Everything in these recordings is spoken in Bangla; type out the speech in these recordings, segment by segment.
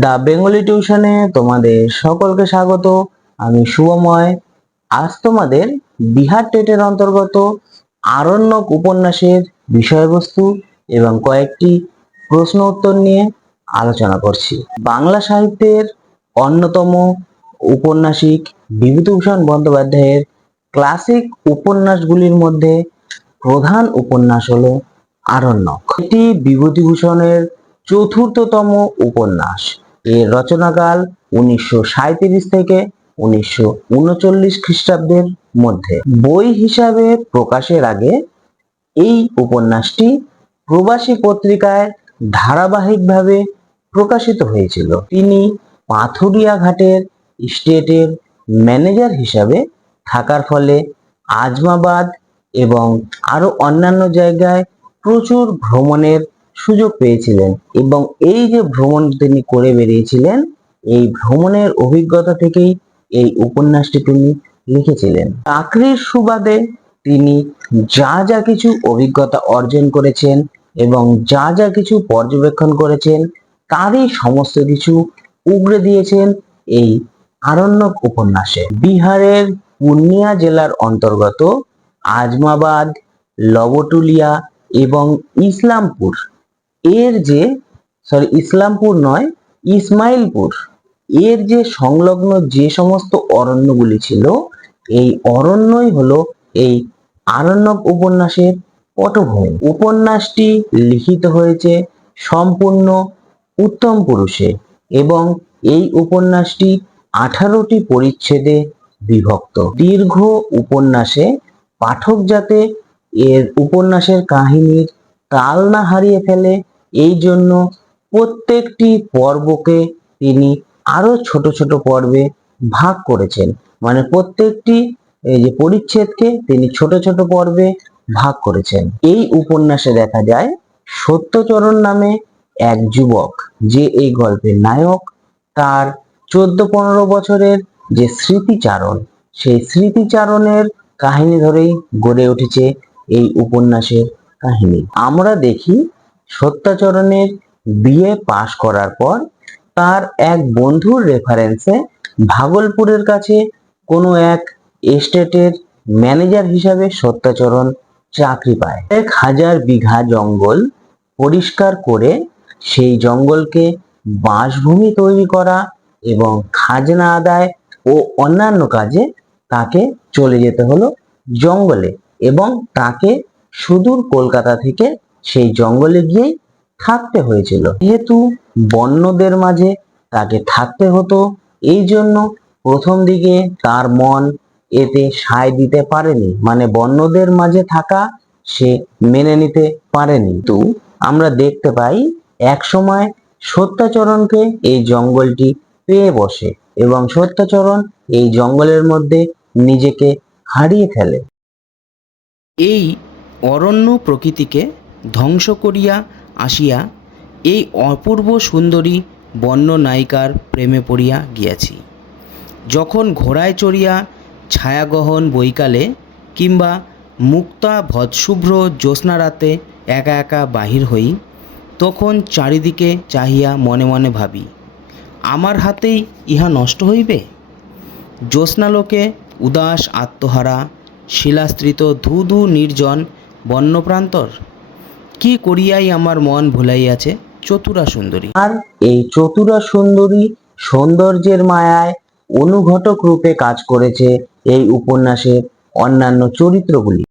দ্য বেঙ্গলি টিউশনে তোমাদের সকলকে স্বাগত। আমি শুভময়। আজ তোমাদের বিহার টেটের অন্তর্গত আরণ্যক উপন্যাসের বিষয়বস্তু এবং কয়েকটি প্রশ্ন উত্তর নিয়ে আলোচনা করছি। বাংলা সাহিত্যের অন্যতম উপন্যাসিক বিভূতিভূষণ বন্দ্যোপাধ্যায়ের ক্লাসিক উপন্যাসগুলির মধ্যে প্রধান উপন্যাস হলো আরণ্যক। এটি বিভূতিভূষণের চতুর্থতম উপন্যাস। এর রচনাকাল 1937 থেকে 1939 খ্রিস্টাব্দের মধ্যে। বই হিসাবে প্রকাশের আগে এই উপন্যাসটি প্রবাসী পত্রিকায় ধারাবাহিকভাবে প্রকাশিত হয়েছিল। তিনি পাথুরিয়া ঘাটের স্টেটের ম্যানেজার হিসাবে থাকার ফলে আজমাবাদ এবং আরো অন্যান্য জায়গায় প্রচুর ভ্রমণের সুযোগ পেয়েছিলেন এবং এই যে ভ্রমণ তিনি করে বেরিয়েছিলেন, এই ভ্রমণের অভিজ্ঞতা থেকেই এই উপন্যাসটি তিনি লিখেছিলেন। চাকরির সুবাদে তিনি যা যা কিছু অভিজ্ঞতা অর্জন করেছেন এবং যা যা কিছু পর্যবেক্ষণ করেছেন তারই সমস্ত কিছু উগরে দিয়েছেন এই আরণ্যক উপন্যাসে। বিহারের পূর্ণিয়া জেলার অন্তর্গত আজমাবাদ, লবটুলিয়া এবং ইসলামপুর এর যে ইসলামপুর নয়, ইসমাইলপুর এর যে সংলগ্ন যে সমস্ত অরণ্যগুলি ছিল, এই অরণ্যই হলো এই আরণ্যক উপন্যাসের পটভূমি। উপন্যাসটি লিখিত হয়েছে সম্পূর্ণ উত্তম পুরুষে এবং এই উপন্যাসটি 18টি পরিচ্ছেদে বিভক্ত। দীর্ঘ উপন্যাসে পাঠক যাতে এর উপন্যাসের কাহিনীর তাল না হারিয়ে ফেলে, এই জন্য প্রত্যেকটি পর্বকে তিনি আরো ছোট ছোট পর্বে ভাগ করেছেন। মানে প্রত্যেকটি এই যে পরিচ্ছেদকে তিনি ছোট ছোট পর্বে ভাগ করেছেন। এই উপন্যাসে দেখা যায় সত্যচরণ নামে এক যুবক, যে এই গল্পের নায়ক, তার 14-15 বছরের যে স্মৃতিচারণ, সেই স্মৃতিচারণের কাহিনী ধরেই গড়ে উঠেছে এই উপন্যাসের কাহিনী। আমরা দেখি সত্যাচরণের বিএ পাশ করার পর তার এক বন্ধুর রেফারেন্সে ভাগলপুরের কাছে কোনো এক এস্টেটের ম্যানেজার হিসাবে সত্যাচরণ চাকরি পায়। 1000 বিঘা জঙ্গল পরিষ্কার করে সেই জঙ্গলকে বাসভূমি তৈরি করা এবং খাজনা আদায় ও অন্যান্য কাজে তাকে চলে যেতে হলো জঙ্গলে এবং তাকে সুদূর কলকাতা থেকে সেই জঙ্গলে গিয়েই থাকতে হয়েছিল। যেহেতু বন্যদের মাঝে তাকে থাকতে হতো, এই জন্য প্রথম দিকে তার মন এতে সায় দিতে পারেনি, মানে বন্যদের মাঝে থাকা সে মেনে নিতে পারেনি। তো আমরা দেখতে পাই এক সময় সত্যাচরণকে এই জঙ্গলটি পেয়ে বসে এবং সত্যাচরণ এই জঙ্গলের মধ্যে নিজেকে হারিয়ে ফেলে। এই অরণ্য প্রকৃতিকে ধ্বংস করিয়া আসিয়া এই অপূর্ব সুন্দরী বন্য নায়িকার প্রেমে পড়িয়া গিয়াছি। যখন ঘোড়ায় চড়িয়া ছায়াগহন বৈকালে কিংবা মুক্তা ভৎশুভ্র জ্যোৎস্না রাতে একা একা বাহির হই, তখন চারিদিকে চাহিয়া মনে মনে ভাবি, আমার হাতেই ইহা নষ্ট হইবে। জ্যোৎস্নালোকে উদাস আত্মহারা শিলাস্ত্রিত ধূ ধূ নির্জন বন্যপ্রান্তর, কি করিয়াই আমার মন ভুলাইয়াছে চতুরা সুন্দরী। আর এই চতুরা সুন্দরী সৌন্দর্যের মায়ায় অনুঘটক রূপে কাজ করেছে এই উপন্যাসের অন্যান্য চরিত্রগুলি।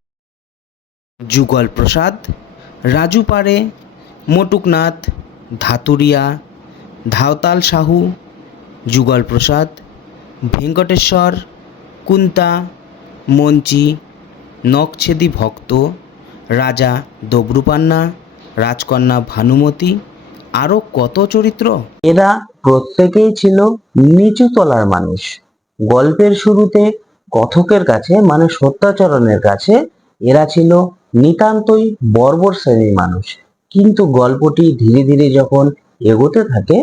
যুগল প্রসাদ, রাজু পাড়ে, মটুকনাথ, ধাতুরিয়া, ধাওতাল সাহু, যুগল প্রসাদ, ভেঙ্কটেশ্বর, কুন্তা, মঞ্চি, নখছেদি ভক্ত, রাজা দবরুপান্না, রাজকন্যা ভানুমতি, আরও কত চরিত্র। এরা প্রত্যেকেই ছিল নিচু তলার মানুষ। গল্পের শুরুতে কথকের কাছে মানে সত্যাচরণের কাছে এরা ছিল নিতান্তই বর্বর শ্রেণীর মানুষ, কিন্তু গল্পটি ধীরে ধীরে যখন এগোতে থাকে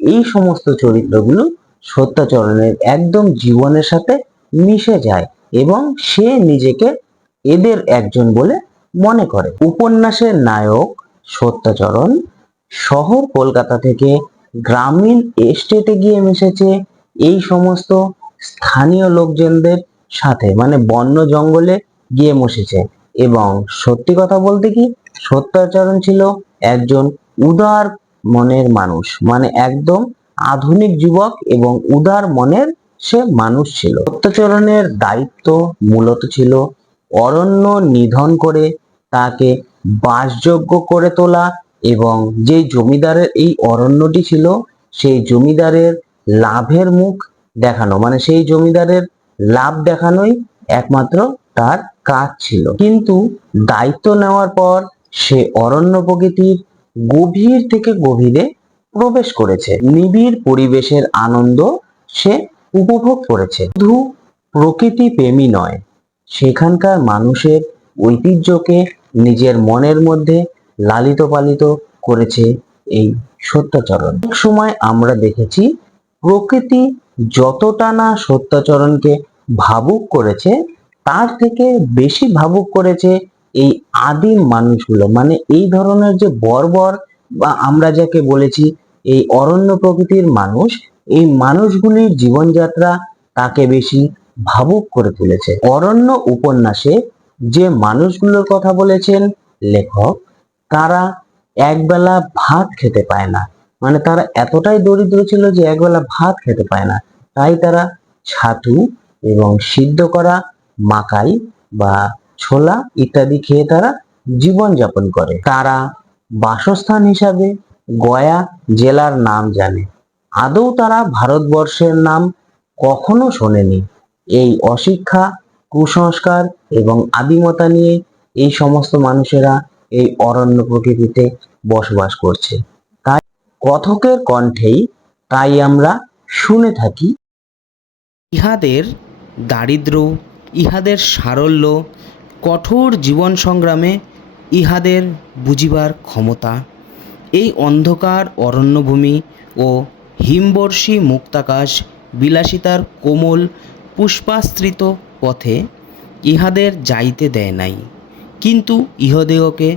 এই সমস্ত চরিত্রগুলো সত্যাচরণের একদম জীবনের সাথে মিশে যায় এবং সে নিজেকে এদের একজন বলে মনে করে। উপন্যাসের নায়ক সত্যাচরণ শহর কলকাতা থেকে গ্রামীণ এস্টেটে গিয়ে মিশেছে এই সমস্ত স্থানীয় লোকজনদের সাথে, মানে বন্য জঙ্গলে গিয়ে বসেছে। এবং সত্যি কথা বলতে কি, সত্যাচরণ ছিল একজন উদার মনের মানুষ, মানে একদম আধুনিক যুবক এবং উদার মনের সে মানুষ ছিল। সত্যাচরণের দায়িত্ব মূলত ছিল অরণ্য নিধন করে তাকে বাসযোগ্য করে তোলা, এবং যে জমিদারের এই অরণ্যটি ছিল সেই জমিদারের লাভের মুখ দেখানো, মানে সেই জমিদারের লাভ দেখানোই একমাত্র তার কাজ ছিল। কিন্তু দায়িত্ব নেওয়ার পর সে অরণ্য প্রকৃতির গভীর থেকে গভীরে প্রবেশ করেছে, নিবিড় পরিবেশের আনন্দ সে উপভোগ করেছে। শুধু প্রকৃতি প্রেমী নয়, সেখানকার মানুষের ঐতিহ্যকে নিজের মনের মধ্যে লালিত পালিত করেছে এই সত্যাচরণ। এক সময় আমরা দেখেছি প্রকৃতি যতটা না সত্যাচরণকে ভাবুক করেছে, তার থেকে বেশি ভাবুক করেছে এই আদিম মানুষগুলো, মানে এই ধরনের যে বর্বর বা আমরা যাকে বলেছি এই অরণ্য প্রকৃতির মানুষ, এই মানুষগুলির জীবনযাত্রা তাকে বেশি ভাবুক করে তুলেছে। অরণ্য উপন্যাসে যে মানুষগুলোর কথা বলেছেন লেখক, তারা একবেলা ভাত খেতে পায় না, মানে তারা এতটাই দরিদ্র ছিল যে একবেলা ভাত খেতে পায় না, তাই তারা ছাতু এবং সিদ্ধ করা মাকাই বা ছোলা ইত্যাদি খেয়ে তারা জীবন যাপন করে। তারা বাসস্থান হিসাবে গয়া জেলার নাম জানে, আদৌ তারা ভারতবর্ষের নাম কখনো শোনেনি। এই অশিক্ষা, কুসংস্কার এবং আদিমতা নিয়ে এই সমস্ত মানুষেরা এই অরণ্য প্রকৃতিতে বসবাস করছে। তাই কথকের কণ্ঠেই তাই আমরা শুনে থাকি, ইহাদের দারিদ্র্য, ইহাদের সারল্য, কঠোর জীবন সংগ্রামে ইহাদের বুঝিবার ক্ষমতা, এই অন্ধকার অরণ্যভূমি ও হিমবর্ষী মুক্তাকাশ বিলাসিতার কোমল পুষ্পাশ্রিত পথে ইহাদের যাইতে দেয় নাই, কিন্তু ইহদেহকে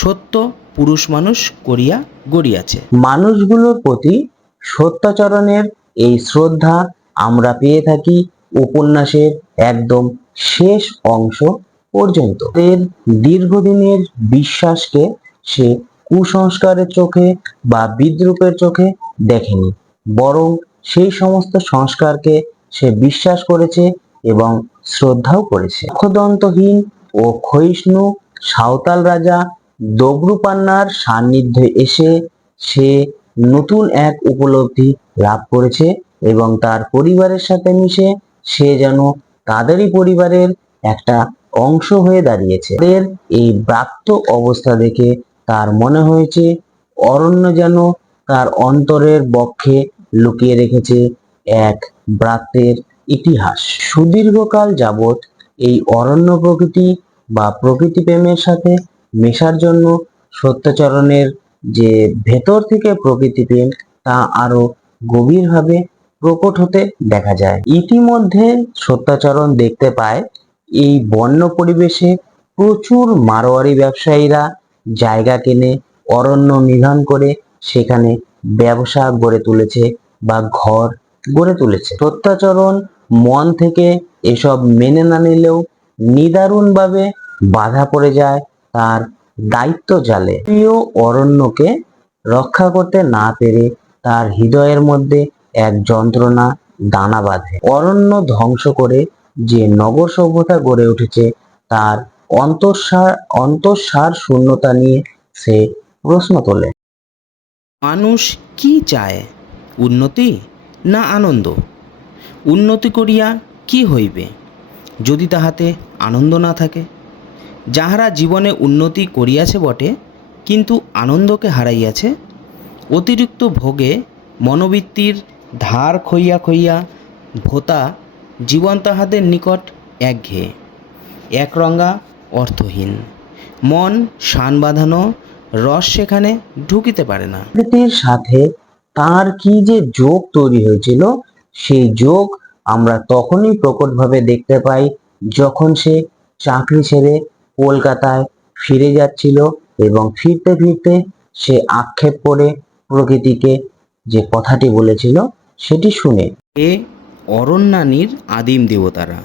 সত্য পুরুষ মানুষ করিয়া গড়িয়াছে। মানুষগুলোর প্রতি সত্যাচরণের এই শ্রদ্ধা আমরা পেয়ে থাকি উপন্যাসের একদম শেষ অংশ পর্যন্ত। এর দীর্ঘদিনের বিশ্বাসকে সে কুসংস্কারের চোখে বা বিদ্রূপের চোখে দেখেনি, বরং সেই সমস্ত সংস্কারকে সে বিশ্বাস করেছে এবং শ্রদ্ধাও করেছে। অক্ষদন্তহীন ও ক্ষয়িষ্ণু সাঁওতাল রাজা দগ্রুপান্নার সান্নিধ্যে এসে সে নতুন এক উপলব্ধি লাভ করেছে এবং তার পরিবারের সাথে মিশে সে যেন তাদেরই পরিবারের একটা অংশ হয়ে দাঁড়িয়েছে। তাদের এই ব্রাত্য অবস্থা দেখে তার মনে হয়েছে অরণ্য যেন তার অন্তরের বক্ষে লুকিয়ে রেখেছে এক ব্রাত্যের ইতিহাস। সুদীর্ঘকাল যাবৎ এই অরণ্য প্রকৃতি বা প্রকৃতি প্রেমের সাথে মেশার জন্য সত্যাচরণের যে ভেতর থেকে প্রকৃতি প্রেম তা আরো গভীরভাবে প্রকট হতে দেখা যায়। ইতিমধ্যে সত্যাচরণ দেখতে পায় এই বন্য পরিবেশে প্রচুর মারোয়ারি ব্যবসায়ীরা জায়গা কিনে অরণ্য নিধন করে সেখানে ব্যবসা গড়ে তুলেছে বা ঘর গড়ে তুলেছে। সত্যাচরণ মন থেকে এসব মেনে না নিলেও নিদারুণভাবে বাধা পড়ে যায় তার দায়িত্ব জালে। প্রিয় অরণ্যকে রক্ষা করতে না পেরে তার হৃদয়ের মধ্যে এক যন্ত্রণা দানা বাঁধে। অরণ্য ধ্বংস করে যে নগর সভ্যতা গড়ে উঠেছে তার অন্তঃসার শূন্যতা নিয়ে সে প্রশ্ন তোলে। মানুষ কি চায়, উন্নতি না আনন্দ? উন্নতি করিয়া কি হইবে যদি তাহাতে আনন্দ না থাকে? যাহারা জীবনে উন্নতি করিয়াছে বটে, কিন্তু আনন্দকে হারাইয়াছে, অতিরিক্ত ভোগে মনোবৃত্তির ধার খইয়া খইয়া ভোতা জীবন তাহাদের নিকট একঘেয়ে, একরঙা, অর্থহীন। মন শান বাঁধানো রস সেখানে ঢুকিতে পারে না। প্রকৃতির সাথে তার কি যে যোগ তৈরি হয়েছিল, সেই যোগ আমরা তখনই প্রকটভাবে দেখতে পাই যখন সে চাকরি ছেড়ে কলকাতায় ফিরে যাচ্ছিল এবং ফিরতে ফিরতে সে আক্ষেপ করে প্রকৃতিকে যে কথাটি বলেছিল সেটি শুনে। এ অরণ্যানীর আদিম দেবতারা,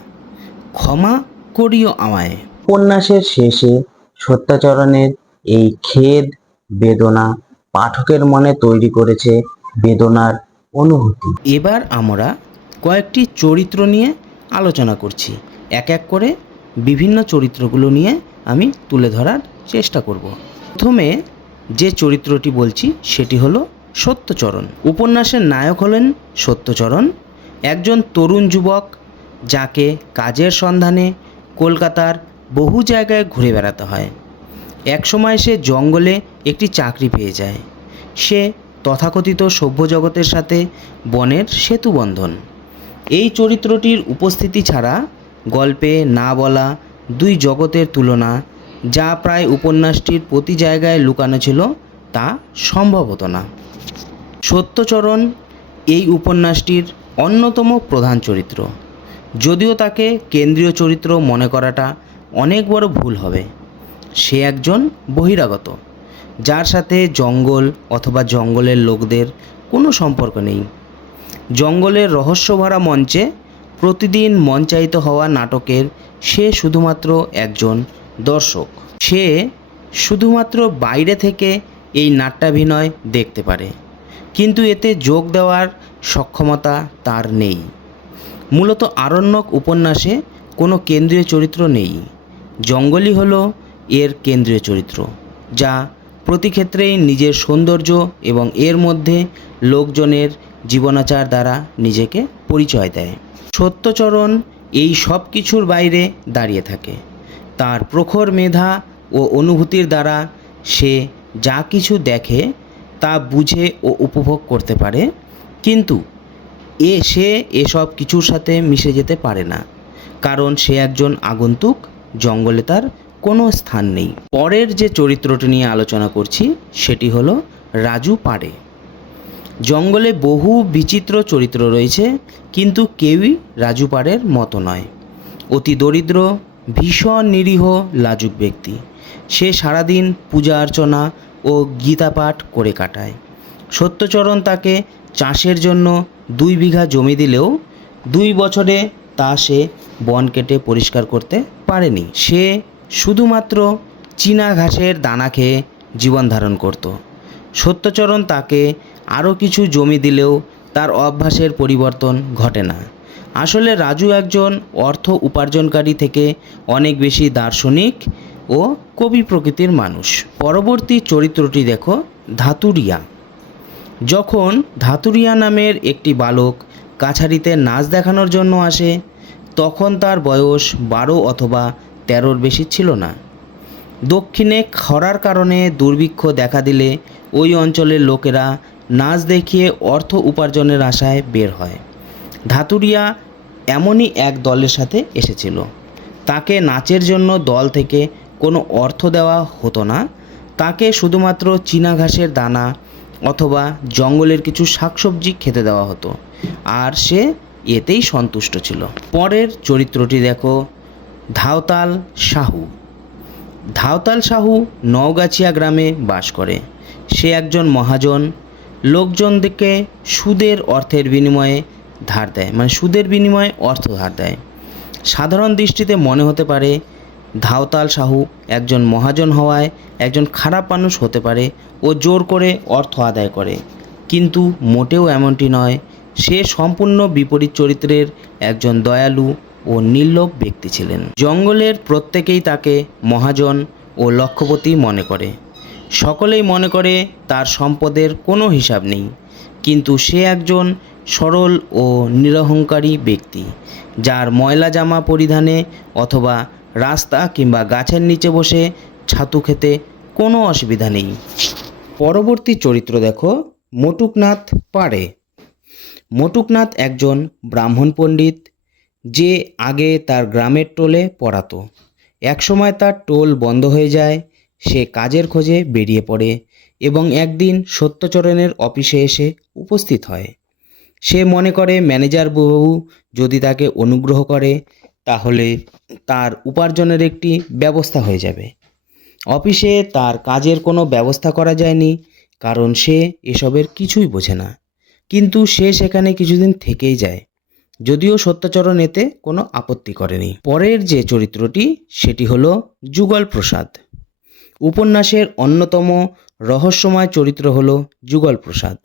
ক্ষমা করিও আমায়। উপন্যাসের শেষে সত্যাচরণের এই খেদ বেদনা পাঠকের মনে তৈরি করেছে বেদনার অনুভূতি। এবার আমরা কয়েকটি চরিত্র নিয়ে আলোচনা করছি। এক এক করে বিভিন্ন চরিত্রগুলো নিয়ে আমি তুলে ধরার চেষ্টা করব। প্রথমে যে চরিত্রটি বলছি সেটি হলো সত্যচরণ। উপন্যাসের নায়ক হলেন সত্যচরণ, একজন তরুণ যুবক যাকে কাজের সন্ধানে কলকাতার বহু জায়গায় ঘুরে বেড়াতে হয়। একসময় সে জঙ্গলে একটি চাকরি পেয়ে যায়। সে তথাকথিত সভ্য জগতের সাথে বনের সেতুবন্ধন। এই চরিত্রটির উপস্থিতি ছাড়া গল্পে না বলা দুই জগতের তুলনা, যা প্রায় উপন্যাসটির প্রতি জায়গায় লুকানো ছিল, তা সম্ভব হতো না। সত্যচরণ এই উপন্যাসটির অন্যতম প্রধান চরিত্র, যদিও তাকে কেন্দ্রীয় চরিত্র মনে করাটা অনেক বড় ভুল হবে। সে একজন বহিরাগত, যার সাথে জঙ্গল অথবা জঙ্গলের লোকদের কোনো সম্পর্ক নেই। জঙ্গলের রহস্যভরা মঞ্চে প্রতিদিন মঞ্চায়িত হওয়া নাটকের সে শুধুমাত্র একজন দর্শক। সে শুধুমাত্র বাইরে থেকে এই নাট্যাভিনয় দেখতে পারে, কিন্তু এতে যোগ দেওয়ার সক্ষমতা তার নেই। মূলত আরণ্যক উপন্যাসে কোনো কেন্দ্রীয় চরিত্র নেই। জঙ্গলই হলো এর কেন্দ্রীয় চরিত্র, যা প্রতি ক্ষেত্রেই নিজের সৌন্দর্য এবং এর মধ্যে লোকজনের জীবনাচার দ্বারা নিজেকে পরিচয় দেয়। সত্যচরণ এই সব কিছুর বাইরে দাঁড়িয়ে থাকে। তার প্রখর মেধা ও অনুভূতির দ্বারা সে যা কিছু দেখে তা বুঝে ও উপভোগ করতে পারে, কিন্তু সে এসব কিছুর সাথে মিশে যেতে পারে না, কারণ সে একজন আগন্তুক। জঙ্গলে তার কোনো স্থান নেই। পরের যে চরিত্রটি নিয়ে আলোচনা করছি সেটি হলো রাজু পাড়ে। জঙ্গলে বহু বিচিত্র চরিত্র রয়েছে, কিন্তু কেউই রাজু পাড়ের মতো নয়। অতি দরিদ্র, ভীষণ নিরীহ, লাজুক ব্যক্তি। সে সারাদিন পূজা অর্চনা ও গীতা পাঠ করে কাটায়। সত্যচরণ তাকে চাষের জন্য 2 বিঘা জমি দিলেও 2 বছরে তা সে বন কেটে পরিষ্কার করতে পারেনি। সে শুধুমাত্র চীনা ঘাসের দানা খেয়ে জীবন ধারণ করত। সত্যচরণ তাকে আরও কিছু জমি দিলেও তার অভ্যাসের পরিবর্তন ঘটে না। আসলে রাজু একজন অর্থ উপার্জনকারী থেকে অনেক বেশি দার্শনিক ও কবি প্রকৃতির মানুষ। পরবর্তী চরিত্রটি দেখো, ধাতুরিয়া। যখন ধাতুরিয়া নামের একটি বালক কাছারিতে নাচ দেখানোর জন্য আসে, তখন তার বয়স 12 অথবা 13-র বেশি ছিল না। দক্ষিণে খরার কারণে দুর্ভিক্ষ দেখা দিলে ওই অঞ্চলের লোকেরা নাচ দেখিয়ে অর্থ উপার্জনের আশায় বের হয়। ধাতুরিয়া এমনই এক দলের সাথে এসেছিল। তাকে নাচের জন্য দল থেকে কোনো অর্থ দেওয়া হতো না। তাকে শুধুমাত্র চীনা ঘাসের দানা অথবা জঙ্গলের কিছু শাকসবজি খেতে দেওয়া হতো, আর সে এতেই সন্তুষ্ট ছিল। পরের চরিত্রটি দেখো, ধাওতাল সাহু। ধাওতাল সাহু নওগাছিয়া গ্রামে বাস করে। সে একজন মহাজন। লোকজনদেরকে সুদের অর্থের বিনিময়ে ধার দেয়, সুদের বিনিময়ে অর্থ ধার দেয়। সাধারণ দৃষ্টিতে মনে হতে পারে ধাওতাল সাহু একজন মহাজন হওয়ায় একজন খারাপ মানুষ হতে পারে ও জোর করে অর্থ আদায় করে, কিন্তু মোটেও এমনটি নয়। সে সম্পূর্ণ বিপরীত চরিত্রের একজন দয়ালু ও নির্লোভ ব্যক্তি ছিলেন। জঙ্গলের প্রত্যেকেই তাকে মহাজন ও লক্ষপতি মনে করে। সকলেই মনে করে তার সম্পদের কোনো হিসাব নেই, কিন্তু সে একজন সরল ও নিরহংকারী ব্যক্তি, যার ময়লা জামা পরিধানে অথবা রাস্তা কিংবা গাছের নিচে বসে ছাতু খেতে কোনো অসুবিধা নেই। পরবর্তী চরিত্র দেখো, মটুকনাথ পাড়ে। মটুকনাথ একজন ব্রাহ্মণ পণ্ডিত, যে আগে তার গ্রামের টোলে পড়াতো। একসময় তার টোল বন্ধ হয়ে যায়। সে কাজের খোঁজে বেরিয়ে পড়ে এবং একদিন সত্যচরণের অফিসে এসে উপস্থিত হয়। সে মনে করে ম্যানেজার বাবু যদি তাকে অনুগ্রহ করে তাহলে তার উপার্জনের একটি ব্যবস্থা হয়ে যাবে। অফিসে তার কাজের কোনো ব্যবস্থা করা যায়নি, কারণ সে এসবের কিছুই বোঝে না। কিন্তু সে সেখানে কিছুদিন থেকেই যায়, যদিও সত্যচরণ এতে কোনো আপত্তি করেনি। পরের যে চরিত্রটি সেটি হলো যুগল প্রসাদ। উপন্যাসের অন্যতম রহস্যময় চরিত্র হলো যুগল প্রসাদ।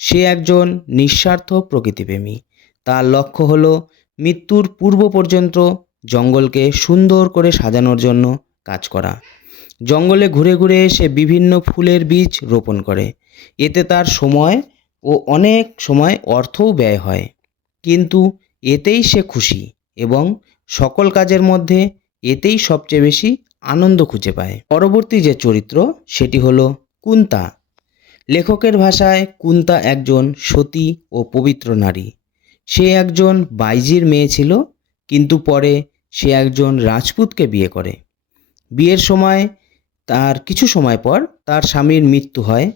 সে একজন নিঃস্বার্থ প্রকৃতিপ্রেমী। তার লক্ষ্য হলো মৃত্যুর পূর্ব পর্যন্ত জঙ্গলকে সুন্দর করে সাজানোর জন্য কাজ করা। জঙ্গলে ঘুরে ঘুরে সে বিভিন্ন ফুলের বীজ রোপণ করে। এতে তার সময় ও অনেক সময় অর্থও ব্যয় হয়, কিন্তু এতেই সে খুশি এবং সকল কাজের মধ্যে এতেই সবচেয়ে বেশি আনন্দ খুঁজে পায়। পরবর্তী যে চরিত্র সেটি হলো কুন্তা। লেখকের ভাষায় কুন্তা একজন সতী ও পবিত্র নারী। সে একজন বাইজির মেয়ে ছিল, কিন্তু পরে সে একজন রাজপুতকে বিয়ে করে। বিয়ের সময় তার কিছু সময় পর তার স্বামীর মৃত্যু হয়।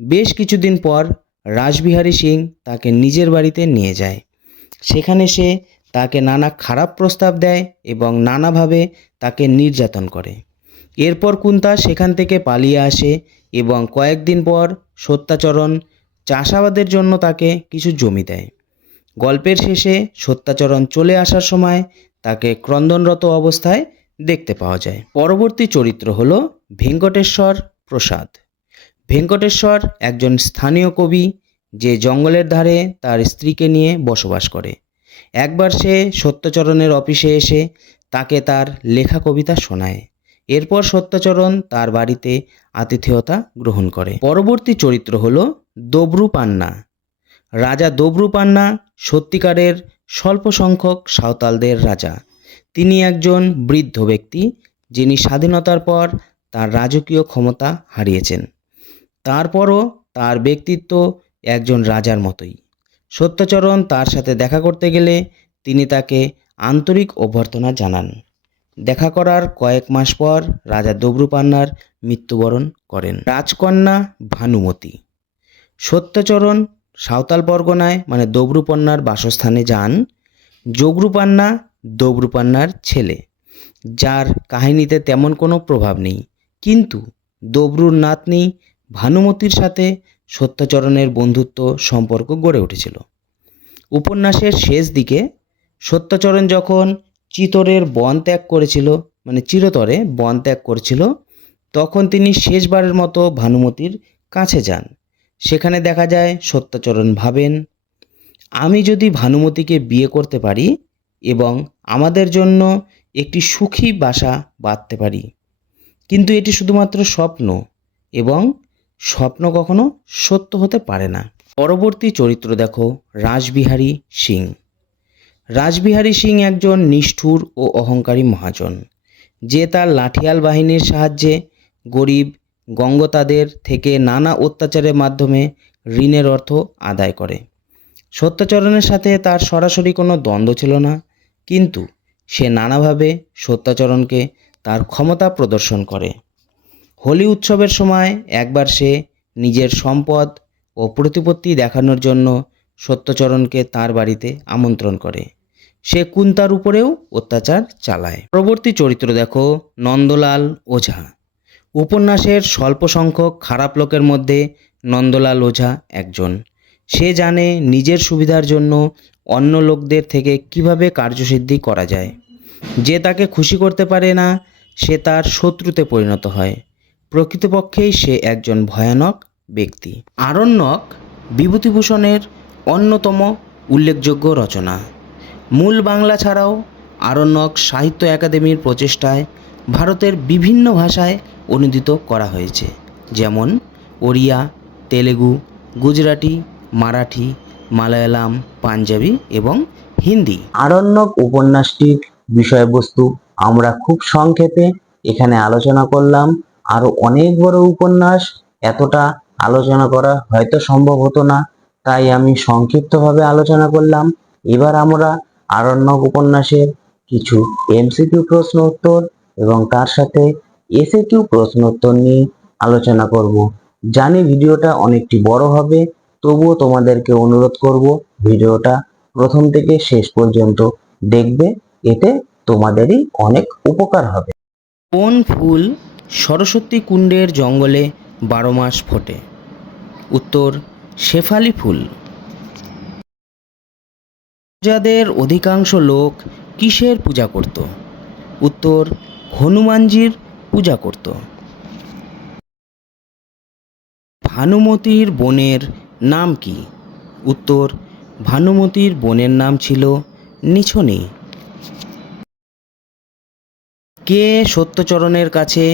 বেশ কিছুদিন পর রাসবিহারী সিং তাকে নিজের বাড়িতে নিয়ে যায়। সেখানে সে তাকে নানা খারাপ প্রস্তাব দেয় এবং নানাভাবে তাকে নির্যাতন করে। এরপর কুন্তা সেখান থেকে পালিয়ে আসে এবং কয়েকদিন পর সত্যাচরণ চাষাবাদের জন্য তাকে কিছু জমি দেয়। গল্পের শেষে সত্যাচরণ চলে আসার সময় তাকে ক্রন্দনরত অবস্থায় দেখতে পাওয়া যায়। পরবর্তী চরিত্র হলো ভেঙ্কটেশ্বর প্রসাদ। ভেঙ্কটেশ্বর একজন স্থানীয় কবি, যে জঙ্গলের ধারে তার স্ত্রীকে নিয়ে বসবাস করে। একবার সে সত্যচরণের অফিসে এসে তাকে তার লেখা কবিতা শোনায়। এরপর সত্যচরণ তার বাড়িতে আতিথেয়তা গ্রহণ করে। পরবর্তী চরিত্র হলো দবরু পান্না। রাজা দবরু পান্না সত্যিকারের স্বল্প সংখ্যক সাঁওতালদের রাজা। তিনি একজন বৃদ্ধ ব্যক্তি, যিনি স্বাধীনতার পর তার রাজকীয় ক্ষমতা হারিয়েছেন। তারপরও তার ব্যক্তিত্ব একজন রাজার মতোই। সত্যচরণ তার সাথে দেখা করতে গেলে তিনি তাকে আন্তরিক অভ্যর্থনা জানান। দেখা করার কয়েক মাস পর রাজা দবরু পান্নার মৃত্যুবরণ করেন। রাজকন্যা ভানুমতি। সত্যচরণ সাঁওতাল পরগনায় মানে দবরু পান্নার বাসস্থানে যান। যোগরু পান্না দবরু পান্নার ছেলে, যার কাহিনীতে তেমন কোনো প্রভাব নেই, কিন্তু দবরুর নাতনি ভানুমতির সাথে সত্যচরণের বন্ধুত্ব সম্পর্ক গড়ে উঠেছিল। উপন্যাসের শেষ দিকে সত্যচরণ যখন চিতরে বন ত্যাগ করেছিল, তখন তিনি শেষবারের মতো ভানুমতির কাছে যান। সেখানে দেখা যায় সত্যচরণ ভাবেন, আমি যদি ভানুমতিকে বিয়ে করতে পারি এবং আমাদের জন্য একটি সুখী বাসা বাঁধতে পারি, কিন্তু এটি শুধুমাত্র স্বপ্ন এবং স্বপ্ন কখনো সত্য হতে পারে না। পরবর্তী চরিত্র দেখো রাসবিহারী সিং। রাসবিহারী সিং একজন নিষ্ঠুর ও অহংকারী মহাজন, যে তার লাঠিয়াল বাহিনীর সাহায্যে গরিব গঙ্গতাদের থেকে নানা অত্যাচারের মাধ্যমে ঋণের অর্থ আদায় করে। সত্যচরণের সাথে তার সরাসরি কোনো দ্বন্দ্ব ছিল না, কিন্তু সে নানাভাবে সত্যচরণকে তার ক্ষমতা প্রদর্শন করে। হোলি উৎসবের সময় একবার সে নিজের সম্পদ ও প্রতিপত্তি দেখানোর জন্য সত্যচরণকে তার বাড়িতে আমন্ত্রণ করে। সে কুন্তার উপরেও অত্যাচার চালায়। পরবর্তী চরিত্র দেখো নন্দলাল ওঝা। উপন্যাসের স্বল্প সংখ্যক খারাপ লোকের মধ্যে নন্দলাল ওঝা একজন। সে জানে নিজের সুবিধার জন্য অন্য লোকদের থেকে কিভাবে কার্যসিদ্ধি করা যায়। যে তাকে খুশি করতে পারে না, সে তার শত্রুতে পরিণত হয়। প্রকৃতপক্ষেই সে একজন ভয়ানক ব্যক্তি। আরণ্যক বিভূতিভূষণের অন্যতম উল্লেখযোগ্য রচনা। মূল বাংলা ছাড়াও আরণ্যক সাহিত্য একাডেমির প্রচেষ্টায় ভারতের বিভিন্ন ভাষায় অনুদিত করা হয়েছে, যেমন ওড়িয়া, তেলেগু, গুজরাটি, মারাঠি, মালায়ালাম, পাঞ্জাবি এবং হিন্দি। আরণ্যক উপন্যাসটির বিষয়বস্তু আমরা খুব সংক্ষেপে এখানে আলোচনা করলাম। আরো অনেক বড় উপন্যাস এতটা আলোচনা করা হয়তো সম্ভব হতো না, তাই আমি সংক্ষিপ্তভাবে আলোচনা করলাম। এবার আমরা আরণ্যক উপন্যাসের কিছু এমসিকিউ প্রশ্ন উত্তর এবং তার সাথে এসএকিউ প্রশ্ন উত্তর নিয়ে আলোচনা করব। জানি ভিডিওটা অনেকটি বড় হবে, তবুও তোমাদেরকে অনুরোধ করব ভিডিওটা প্রথম থেকে শেষ পর্যন্ত দেখবে, এতে তোমাদেরই অনেক উপকার হবে। কোন ফুল সরস্বতী কুণ্ডের জঙ্গলে 12 মাস ফোটে? উত্তর শেফালি ফুল। যাদের অধিকাংশ লোক কিসের পূজা করত? উত্তর, হনুমানজির পূজা করত। ভানুমতির বোনের নাম কি? উত্তর, ভানুমতির বোনের নাম ছিল নিছনি। কে সত্যচরণের কাছে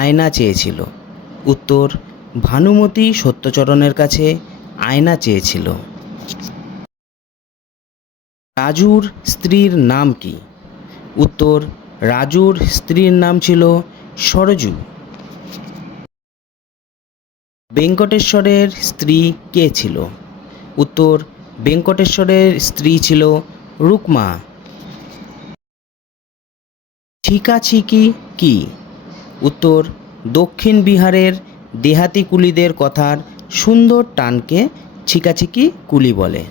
আয়না চেয়েছিল? উত্তর, ভানুমতি সত্যচরণের কাছে আয়না চেয়েছিল। রাজুর স্ত্রীর নাম কি? উত্তর, রাজুর স্ত্রীর নাম ছিল সরজু। বেঙ্কটেশ্বরের স্ত্রী কে ছিল? উত্তর, বেঙ্কটেশ্বরের স্ত্রী ছিল রুকমা। ছিকাছিকি কি? উত্তর, দক্ষিণ বিহারের দেহাতি কুলিদের কথার সুন্দর টানকে ছিকাছিকি কুলি বলে।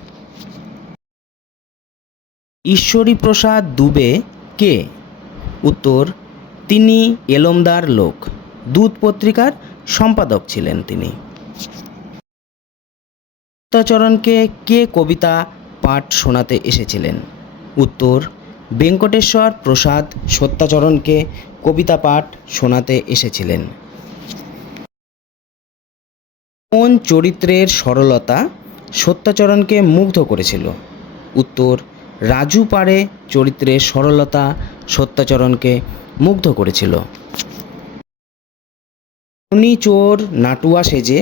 ঈশ্বরীপ্রসাদ দুবে কে? উত্তর, তিনি এলমদার লোক, দূত পত্রিকার সম্পাদক ছিলেন তিনি। সত্যচরণকে কে কবিতা পাঠ শোনাতে এসেছিলেন? উত্তর, বেঙ্কটেশ্বর প্রসাদ সত্যাচরণকে কবিতা পাঠ শোনাতে এসেছিলেন। কোন চরিত্রের সরলতা সত্যাচরণকে মুগ্ধ করেছিল? উত্তর, রাজু পাড়ে চরিত্রের সরলতা সত্যাচরণকে মুগ্ধ করেছিল। ধনী চোর নাটুয়া সেজে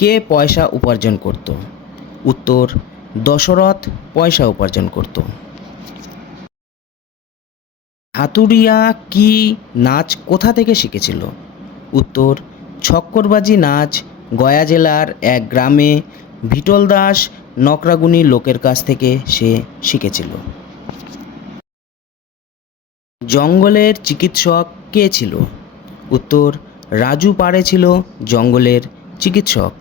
কে পয়সা উপার্জন করত? উত্তর, দশরথ পয়সা উপার্জন করত। হাতুড়িয়া কি নাচ কোথা থেকে শিখেছিল? উত্তর, ছক্করবাজি নাচ গয়া জেলার এক গ্রামে ভিটল দাস নকরাগুনি লোকের কাছ থেকে সে শিখেছিল। জঙ্গলের চিকিৎসক কে ছিল? উত্তর, রাজু পাড়ে ছিল জঙ্গলের চিকিৎসক।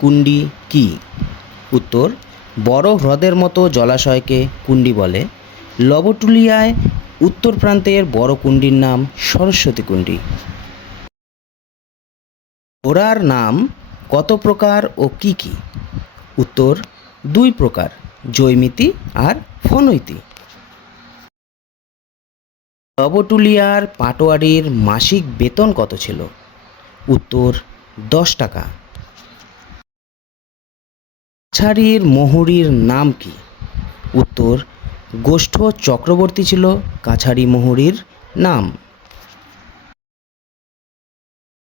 কুণ্ডি কি? উত্তর, বড় হ্রদের মতো জলাশয়কে কুণ্ডি বলে। লবটুলিয়ায় উত্তর প্রান্তের বড় কুণ্ডির নাম সরস্বতী কুণ্ডি। ঘোড়ার নাম কত প্রকার ও কি কি? উত্তর, 2 প্রকার, জৈমিতি আর ফনৈতি। লবটুলিয়ার পাটোয়ারির মাসিক বেতন কত ছিল? উত্তর, 10 টাকা। কাছারির মহুরীর নাম কি? উত্তর, গোষ্ঠ চক্রবর্তী ছিল কাছারি মহুরীর নাম।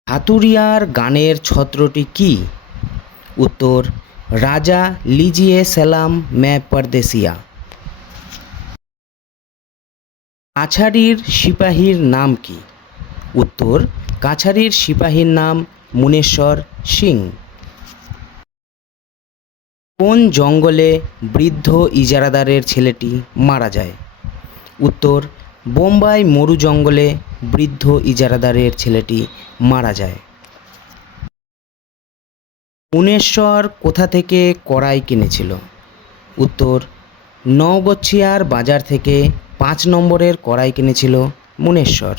হাতুড়িয়ার গানের ছত্রটি কি? উত্তর, রাজা লিজিয়ে সেলাম মে পরদেশিয়া। কাছারির সিপাহীর নাম কি? উত্তর, কাছারির সিপাহীর নাম মুনেশ্বর সিং। কোন জঙ্গলে বৃদ্ধ ইজারাদারের ছেলেটি মারা যায়? উত্তর, বোম্বাই মরু জঙ্গলে বৃদ্ধ ইজারাদারের ছেলেটি মারা যায়। মুনেশ্বর কোথা থেকে কড়াই কিনেছিল? উত্তর, নওগছিয়ার বাজার থেকে 5 নম্বরের কড়াই কিনেছিল মুনেশ্বর।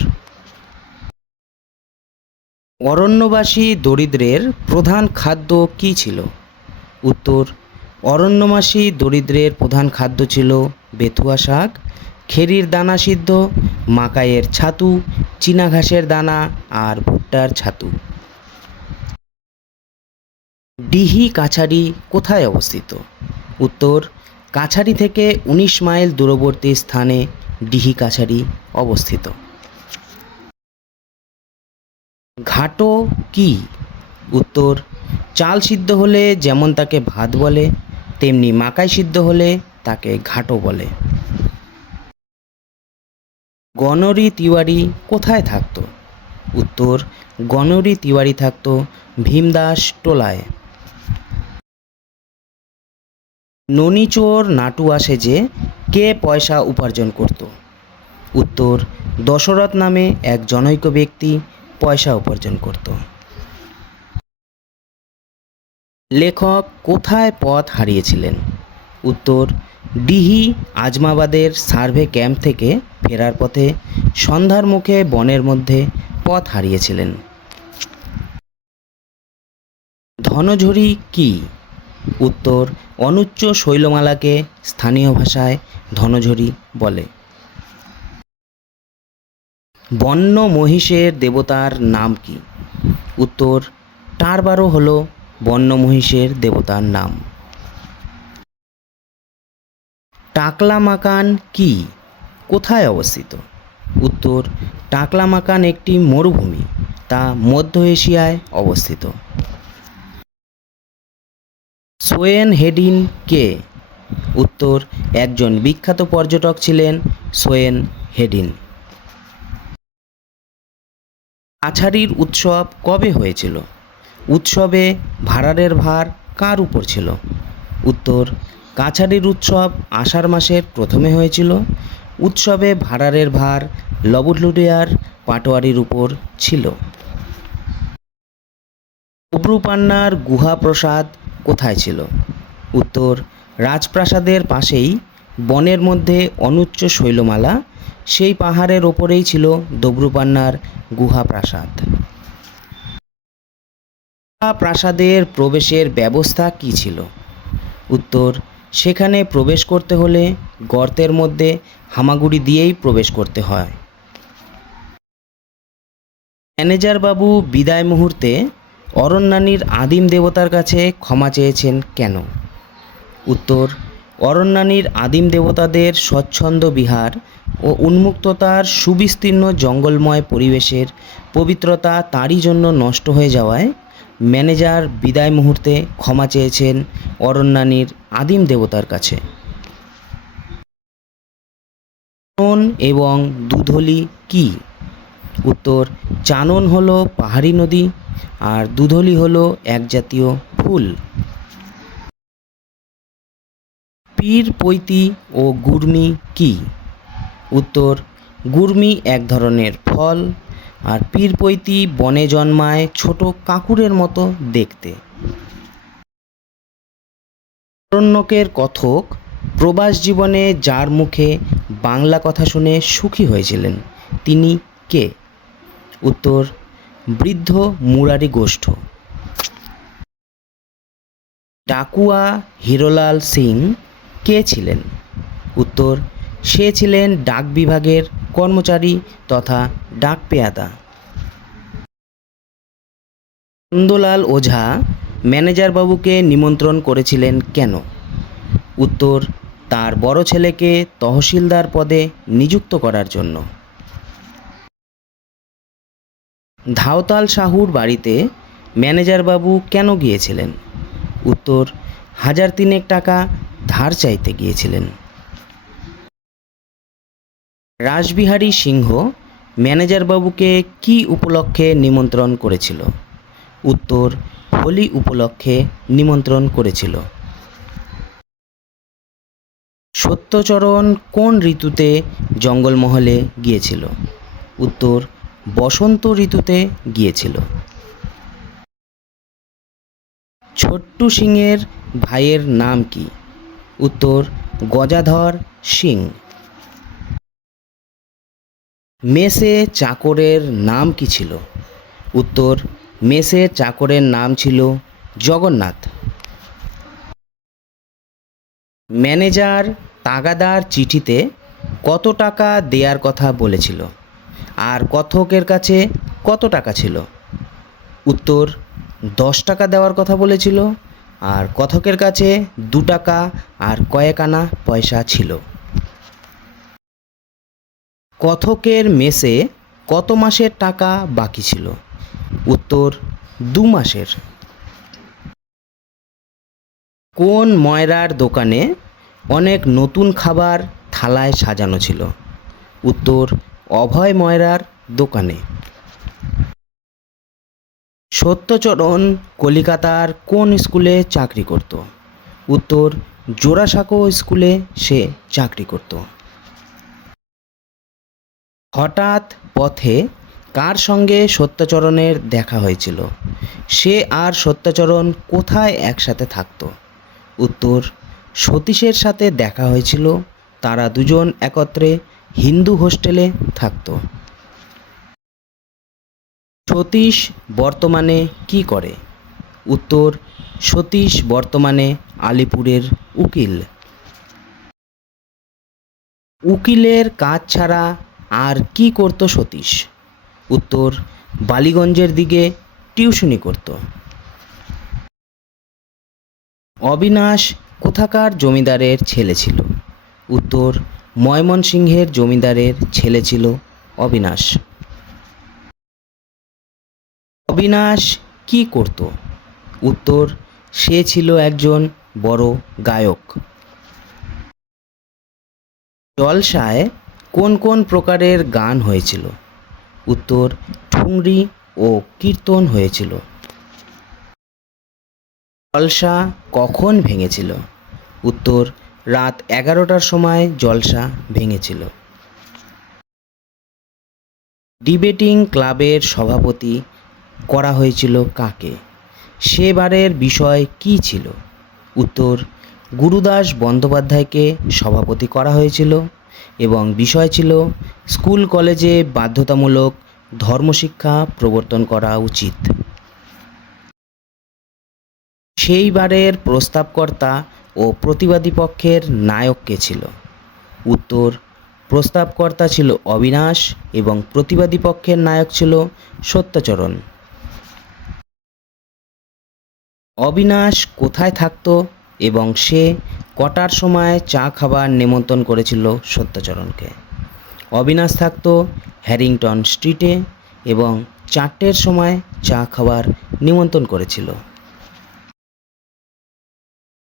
অরণ্যবাসী দরিদ্রের প্রধান খাদ্য কী ছিল? উত্তর, অরণ্যবাসী দরিদ্রের প্রধান খাদ্য ছিল বেথুয়া শাক, খেরির দানা সিদ্ধ, মাকাইয়ের ছাতু, চীনা ঘাসের দানা আর ভুট্টার ছাতু। ডিহি কাছারি কোথায় অবস্থিত? উত্তর, কাছারি থেকে 19 মাইল দূরবর্তী স্থানে ডিহি কাছারি অবস্থিত। ঘাটো কি? উত্তর, চাল সিদ্ধ হলে যেমন তাকে ভাত বলে, তেমনি মাকাই সিদ্ধ হলে তাকে ঘাটো বলে। গণরি তিওয়ারি কোথায় থাকত? উত্তর, গণরি তিওয়ারি থাকত ভীমদাস টোলায়। ননিচোর নাটুয়া সেজে কে পয়সা উপার্জন করত? উত্তর, দশরথ নামে এক জনৈক ব্যক্তি পয়সা উপার্জন করত। লেখক কোথায় পথ হারিয়েছিলেন? উত্তর, ডিহি আজমাবাদের সার্ভে ক্যাম্প থেকে ফেরার পথে সন্ধ্যার মুখে বনের মধ্যে পথ হারিয়েছিলেন। ধনঝরি কি? উত্তর, অনুচ্চ শৈলমালাকে স্থানীয় ভাষায় ধনঝরি বলে। বন্য মহিষের দেবতার নাম কি? উত্তর, টারবারো হল বন্য মহিষের দেবতার নাম। টাকলামাকান কি? কোথায় অবস্থিত? উত্তর, টাকলামাকান একটি মরুভূমি, তা মধ্য এশিয়ায় অবস্থিত। সোয়েন হেডিন কে? উত্তর, একজন বিখ্যাত পর্যটক ছিলেন সোয়েন হেডিন। কাছারির উৎসব কবে হয়েছিল? উৎসবে ভাঁড়ারের ভার কার উপর ছিল? উত্তর, কাছারির উৎসব আষাঢ় মাসের প্রথমে হয়েছিল। উৎসবে ভাঁড়ারের ভার লবুডলুডিয়ার পাটোয়ারির উপর ছিল। ডব্রুপান্নার গুহা প্রাসাদ কোথায় ছিল? উত্তর, রাজপ্রাসাদের পাশেই বনের মধ্যে অনুচ্চ শৈলমালা, সেই পাহাড়ের ওপরেই ছিল ডব্রুপান্নার গুহা প্রাসাদ। গুহা প্রাসাদের প্রবেশের ব্যবস্থা কী ছিল? উত্তর, সেখানে প্রবেশ করতে হলে গর্তের মধ্যে হামাগুড়ি দিয়েই প্রবেশ করতে হয়। ম্যানেজার বাবু বিদায় মুহূর্তে অরণ্যানীর আদিম দেবতার কাছে ক্ষমা চেয়েছেন কেন? উত্তর, অরণ্যানীর আদিম দেবতাদের স্বচ্ছন্দ বিহার ও উন্মুক্ততার সুবিস্তীর্ণ জঙ্গলময় পরিবেশের পবিত্রতা তারই জন্য নষ্ট হয়ে যাওয়ায় ম্যানেজার বিদায় মুহূর্তে ক্ষমা চেয়েছেন অরণ্যানীর আদিম দেবতার কাছে। চানন এবং দুধলি কি? উত্তর, চানন হলো পাহাড়ি নদী আর দুধলি হলো এক জাতীয় ফুল। পীর পৈতি ও গুরমি কি? উত্তর, গুরমি এক ধরনের ফল আর পীর পৈতি বনে জন্মায়, ছোট কাঁকুরের মতো দেখতে। আরণ্যকের কথক প্রবাস জীবনে যার মুখে বাংলা কথা শুনে সুখী হয়েছিলেন তিনি কে? উত্তর, বৃদ্ধ মুরারি গোষ্ঠ। ডাকুয়া হিরোলাল সিং কে ছিলেন? উত্তর, সে ছিলেন ডাক বিভাগের কর্মচারী তথা ডাক পেয়াদা। নন্দলাল ওঝা ম্যানেজার বাবুকে নিমন্ত্রণ করেছিলেন কেন? উত্তর, তার বড় ছেলেকে তহসিলদার পদে নিযুক্ত করার জন্য। ধাওতাল সাহুর বাড়িতে ম্যানেজার বাবু কেন গিয়েছিলেন? উত্তর, 1,000 টাকা ধার চাইতে গিয়েছিলেন। রাসবিহারী সিংহ ম্যানেজার বাবুকে কী উপলক্ষে নিমন্ত্রণ করেছিল? উত্তর, হোলি উপলক্ষে নিমন্ত্রণ করেছিল। সত্যচরণ কোন ঋতুতে জঙ্গলমহলে গিয়েছিল? উত্তর, বসন্ত ঋতুতে গিয়েছিল। ছোট্টু সিংয়ের ভাইয়ের নাম কি? উত্তর, গজাধর সিং। মেসে চাকরের নাম কি ছিল? উত্তর, মেসে চাকরের নাম ছিল জগন্নাথ। ম্যানেজার তাগাদার চিঠিতে কত টাকা দেয়ার কথা বলেছিল আর কথকের কাছে কত টাকা ছিল? উত্তর, 10 টাকা দেওয়ার কথা বলেছিল আর কথকের কাছে 2 টাকা আর কয়েক আনা পয়সা ছিল। কথকের মেসে কত মাসের টাকা বাকি ছিল? উত্তর, 2 মাসের। কোন ময়রার দোকানে অনেক নতুন খাবার থালায় সাজানো ছিল? উত্তর, অভয় ময়রার দোকানে। সত্যচরণ কলিকাতার কোন স্কুলে চাকরি করত? উত্তর, জোড়াসাঁকো স্কুলে সে চাকরি করত। হঠাৎ পথে কার সঙ্গে সত্যচরণের দেখা হয়েছিল? সে আর সত্যচরণ কোথায় একসাথে থাকত? উত্তর, সতীশের সাথে দেখা হয়েছিল, তারা দুজন একত্রে হিন্দু হোস্টেলে থাকত। সতীশ বর্তমানে কি করে? উত্তর, সতীশ বর্তমানে আলিপুরের উকিল। উকিলের কাজ ছাড়া আর কি করত সতীশ? উত্তর, বালিগঞ্জের দিকে টিউশনি করত। অবিনাশ কোথাকার জমিদারের ছেলে ছিল? উত্তর, ময়মনসিংহের জমিদারের ছেলে ছিল অবিনাশ। অবিনাশ কি করত? উত্তর, সে ছিল একজন বড় গায়ক। জলসায় কোন কোন প্রকারের গান হয়েছিল? উত্তর, ঠুংরি ও কীর্তন হয়েছিল। জলসা কখন ভেঙেছিল? উত্তর, রাত 11টার সময় জলসা ভেঙেছিল। ডিবেটিং ক্লাবের সভাপতি করা হয়েছিল কাকে? সেবারের বিষয় কি ছিল? উত্তর, গুরুদাস বন্দ্যোপাধ্যায়কে সভাপতি করা হয়েছিল এবং বিষয় ছিল স্কুল কলেজে বাধ্যতামূলক ধর্মশিক্ষা প্রবর্তন করা উচিত। সেইবারের প্রস্তাবকর্তা ও প্রতিবাদী পক্ষের নায়ক কে ছিল? উত্তর, প্রস্তাবকর্তা ছিল অবিনাশ এবং প্রতিবাদী পক্ষের নায়ক ছিল সত্যচরণ। অবিনাশ কোথায় থাকত এবং সে কটার সময় চা খাবার নিমন্ত্রণ করেছিল সত্যচরণকে? অবিনাশ থাকত হ্যারিংটন স্ট্রিটে এবং 4টের সময় চা খাবার নিমন্ত্রণ করেছিল।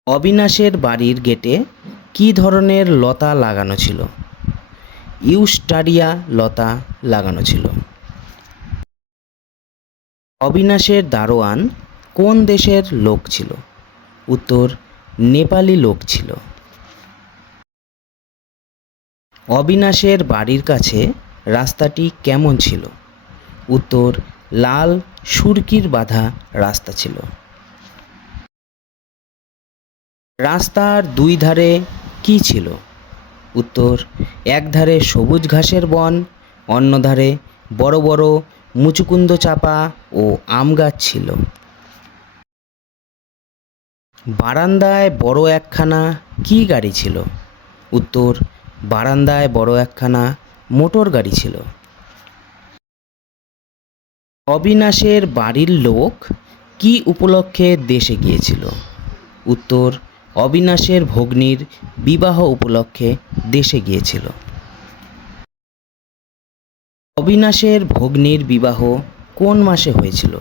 অবিনাশের বাড়ির গেটে কী ধরনের লতা লাগানো ছিল? ইউস্টারিয়া লতা লাগানো ছিল। অবিনাশের দারোয়ান কোন দেশের লোক ছিল? উত্তর, নেপালি লোক ছিল। অবিনাশের বাড়ির কাছে রাস্তাটি কেমন ছিল? উত্তর, লাল সুরকির বাঁধা রাস্তা ছিল। রাস্তার দুই ধারে কি ছিল? উত্তর, এক ধারে সবুজ ঘাসের বন, অন্য ধারে বড় বড় মুচুকুন্দ চাপা ও আম গাছ ছিল। বারান্দায় বড় একখানা কি গাড়ি ছিল? উত্তর, বারান্দায় বড় একখানা মোটর গাড়ি ছিল। অবিনাশের বাড়ির লোক কি উপলক্ষে দেশে গিয়েছিল? উত্তর, অবিনাশের ভগ্নীর বিবাহ উপলক্ষে দেশে গিয়েছিল। অবিনাশের ভগ্নীর বিবাহ কোন মাসে হয়েছিল?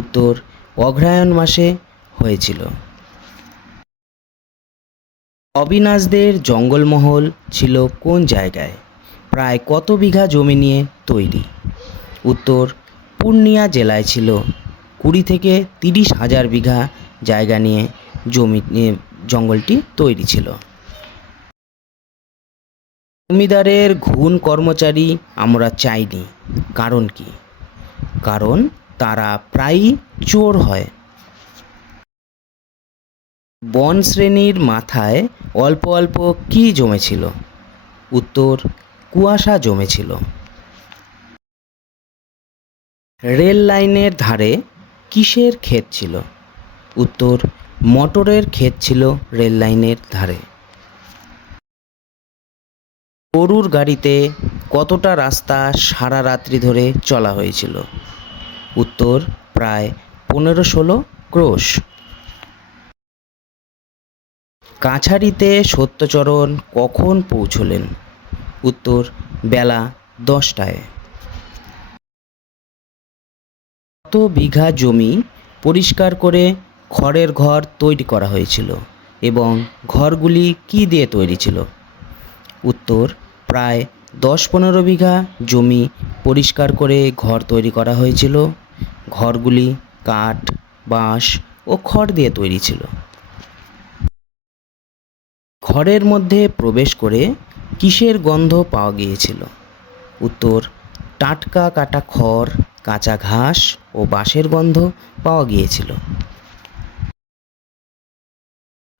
উত্তর, অগ্রহায়ণ মাসে হয়েছিল। অবিনাশদের জঙ্গলমহল ছিল কোন জায়গায়? প্রায় কত বিঘা জমি নিয়ে তৈরি? উত্তর, পূর্ণিয়া জেলায় ছিল 20 থেকে 30,000 বিঘা জায়গা নিয়ে জঙ্গলটি তৈরি ছিল। জমিদারের ঘুণ কর্মচারী আমরা চাইনি, কারণ কি? কারণ তারা প্রায়ই চোর হয়। বন শ্রেণীর মাথায় অল্প অল্প কি জমেছিল? উত্তর, কুয়াশা জমেছিল। রেল লাইনের ধারে কিসের ক্ষেত ছিল? উত্তর, মটরের ক্ষেত ছিল রেল লাইনের ধারে। গরুর গাড়িতে কতটা রাস্তা সারা রাত্রি ধরে চলা হয়েছিল? উত্তর, প্রায় 15-16 ক্রোশ। কাছারিতে সত্যচরণ কখন পৌঁছলেন? উত্তর, বেলা 10টায়। কত বিঘা জমি পরিষ্কার করে খড়ের ঘর তৈরি করা হয়েছিল এবং ঘরগুলি কি দিয়ে তৈরি ছিল? উত্তর, প্রায় 10-15 বিঘা জমি পরিষ্কার করে ঘর তৈরি করা হয়েছিল। ঘরগুলি কাঠ, বাঁশ ও খড় দিয়ে তৈরি ছিল। ঘরের মধ্যে প্রবেশ করে কিসের গন্ধ পাওয়া গিয়েছিল? উত্তর, টাটকা কাটা খড়, কাঁচা ঘাস ও বাঁশের গন্ধ পাওয়া গিয়েছিল।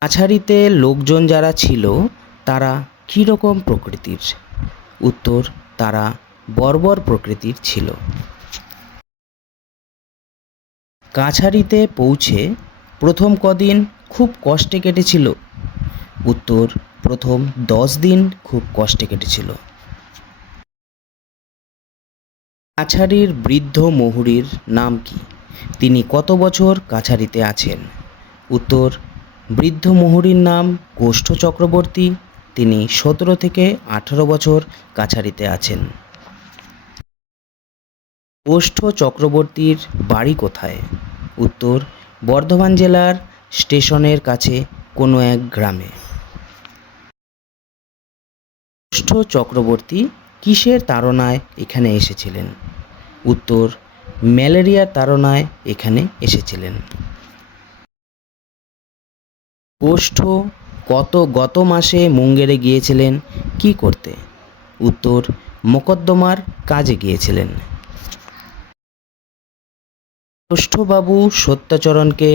কাছারিতে লোকজন যারা ছিল তারা কী রকম প্রকৃতির? উত্তর, তারা বর্বর প্রকৃতির ছিল। কাছারিতে পৌঁছে প্রথম কদিন খুব কষ্টে কেটেছিল। উত্তর, প্রথম 10 দিন খুব কষ্টে কেটেছিল। কাছারির বৃদ্ধ মুহুরীর নাম কি? তিনি কত বছর কাছারিতে আছেন? উত্তর, বৃদ্ধ মুহুরীর নাম গোষ্ঠ চক্রবর্তী। তিনি 17 থেকে 18 বছর কাছারিতে আছেন। গোষ্ঠ চক্রবর্তীর বাড়ি কোথায়? উত্তর, বর্ধমান জেলার স্টেশনের কাছে কোনো এক গ্রামে। গোষ্ঠ চক্রবর্তী কিসের তাড়নায় এখানে এসেছিলেন? উত্তর, ম্যালেরিয়ার তাড়নায় এখানে এসেছিলেন। গোষ্ঠ গত মাসে মুঙ্গেরে গিয়েছিলেন কি করতে? উত্তর, মোকদ্দমার কাজে গিয়েছিলেন। গোষ্ঠবাবু সত্যাচরণকে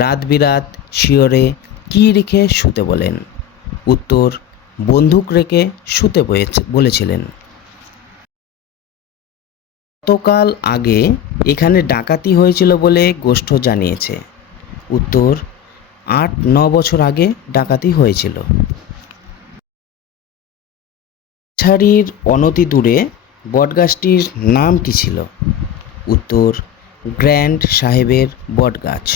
রাত বিরাত শিয়রে কি রেখে শুতে বলেন? উত্তর, বন্দুক রেখে শুতে বলেছিলেন। গতকাল আগে এখানে ডাকাতি হয়েছিল বলে গোষ্ঠ জানিয়েছে। উত্তর, 8-9 বছর আগে ডাকাতি হয়েছিল। কাছারির অনতি দূরে বটগাছটির নাম কি ছিল? উত্তর, গ্র্যান্ড সাহেবের বটগাছ।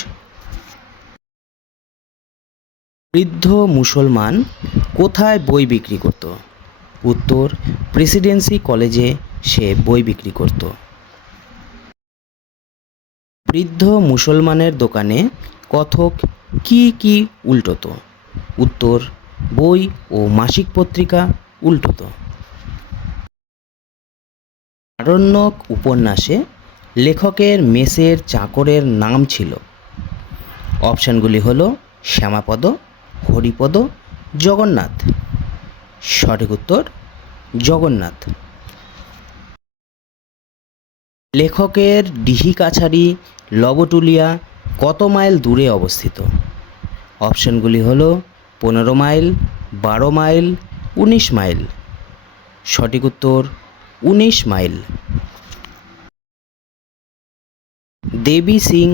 বৃদ্ধ মুসলমান কোথায় বই বিক্রি করত? উত্তর, প্রেসিডেন্সি কলেজে সে বই বিক্রি করত। বৃদ্ধ মুসলমানের দোকানে কথক কি কি উল্টত? উত্তর, বই ও মাসিক পত্রিকা উল্টত। আরণ্যক উপন্যাসে লেখকের মেসের চাকরের নাম ছিল? অপশানগুলি হলো শ্যামাপদ, হরিপদ, জগন্নাথ। সঠিক উত্তর, জগন্নাথ। লেখকের ডিহি কাছারি লবটুলিয়া কত মাইল দূরে অবস্থিত? অপশানগুলি হলো 15 মাইল, 12 মাইল, 19 মাইল। সঠিক উত্তর, 19 মাইল। দেবী সিং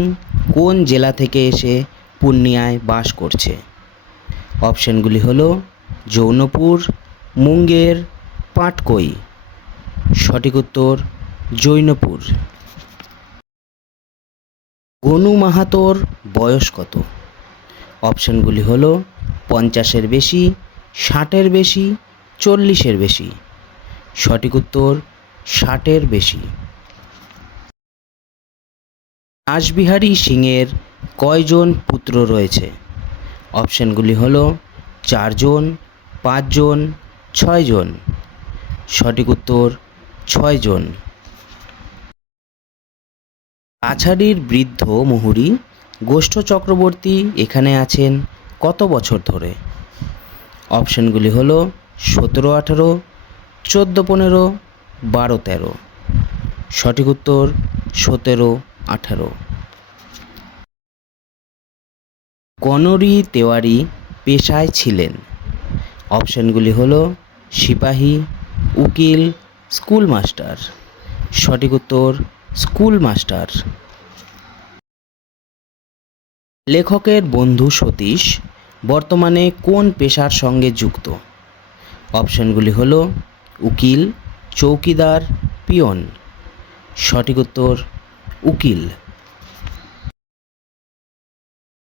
কোন জেলা থেকে এসে পূর্ণিয়ায় বাস করছে? অপশানগুলি হলো জৌনপুর, মুঙ্গের, পাটকই। সঠিক উত্তর, জৌনপুর। গনু মাহাতোর বয়স কত? অপশানগুলি হলো 50-এর বেশি, 60-এর বেশি, 40-এর বেশি। সঠিক উত্তর, 60-এর বেশি। রাসবিহারী সিংয়ের কয়জন পুত্র রয়েছে? অপশানগুলি হলো 4 জন, 5 জন, 6 জন। সঠিক উত্তর, 6 জন। কাছারির বৃদ্ধ মুহুরী গোষ্ঠ চক্রবর্তী এখানে আছেন কত বছর ধরে? অপশানগুলি হলো 17-18, 14-15, 12-13। সঠিক উত্তর, 17-18। গনরি তেওয়ারি পেশায় ছিলেন? অপশানগুলি হলো সিপাহী, উকিল, স্কুল মাস্টার। সঠিক উত্তর, স্কুল মাস্টার। লেখকের বন্ধু সতীশ বর্তমানে কোন পেশার সঙ্গে যুক্ত? অপশানগুলি হলো উকিল, চৌকিদার, পিয়ন। সঠিক উত্তর, উকিল।